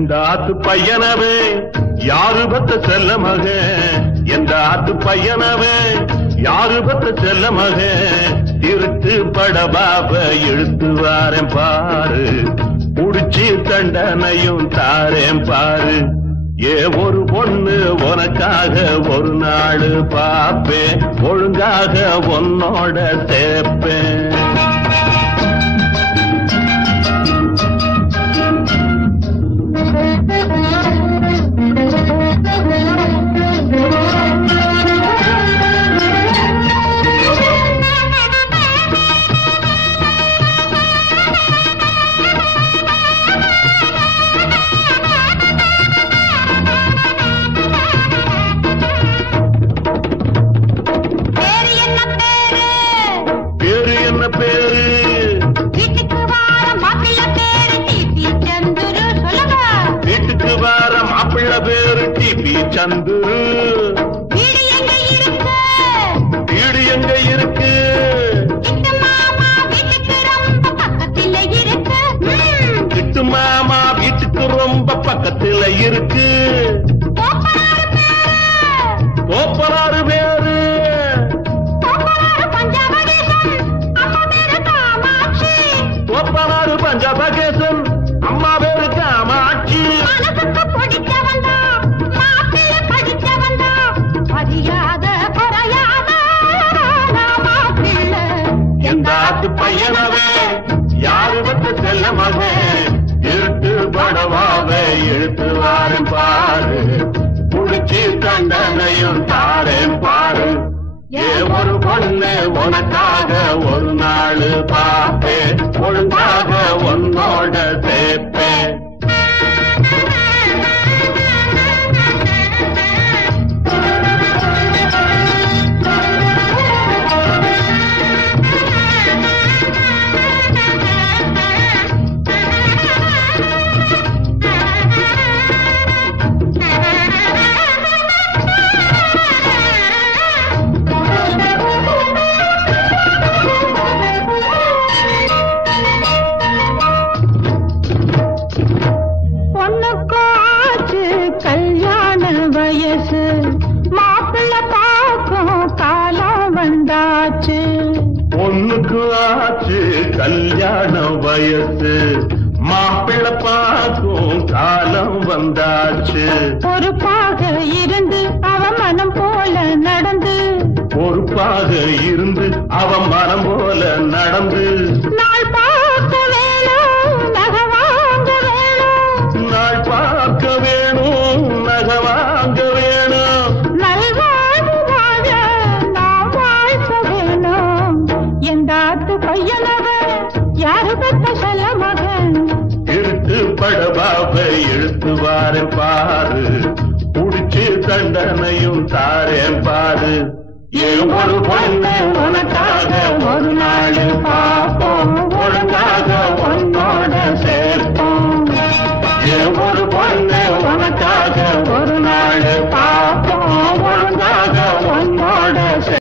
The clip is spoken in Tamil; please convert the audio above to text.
எந்த ஆத்து பையனவே யாரு பத்த செல்ல மக எந்த ஆத்து பையனவே யாரு பத்த செல்ல மக திருட்டு படபாப இழுத்து வாரேன் பாரு புடிச்சு தண்டனையும் தாரேன் பாரு ஏ ஒரு பொண்ணு உனக்காக ஒரு நாள் பாப்பேன் ஒழுங்காக உன்னோட சேர்ப்பேன் சந்துரு வீடு எங்க இருக்கு கிட்டு மாமா வீட்டுக்கு ரொம்ப பக்கத்துல இருக்கு கோப்பலாறு பேரு கோப்பலாறு பஞ்சாபகேசன் அம்மா பேரு காமாட்சி பையனவே யாரு பத்த செல்ல மக இருட்டு படவாவே இழுத்து வாரேன் பாரு புடிச்சு தண்டனையும் தாரேன் பாரு ஏ ஒரு பொண்ணு உனக்காக ஒரு நாள் பாப்பேன் ஒழுங்காக உன்னோட சேர்ப்பேன் பொண்ணுக்கு ஆச்சு கல்யாண வயசு மாப்பிள்ளை பார்க்கும் காலம் வந்தாச்சு பொறுப்பாக இருந்து அவ மனம் போல நடந்து பொறுப்பாக இருந்து அவ மனம் போல நடந்து நாள் பார்க்க வேணும் நகை வாங்க வேணும் நாள் பார்க்க வேணும் நகை வாங்க வேணும் நல்வாழ்வு வாழ நாம் வாழ்க்க வேணும் எந்தாத்து பையனவ யாரு பெற்ற செல்ல மகன் இருட்டு படபாவை இழுத்து வாரேன் பாரு புடிச்சு தண்டனையும் தாரேன் பாரு ஏன் ஒரு பொண்ணு உனக்காக ஒரு நாள் பாப்போம் ஒழுங்காக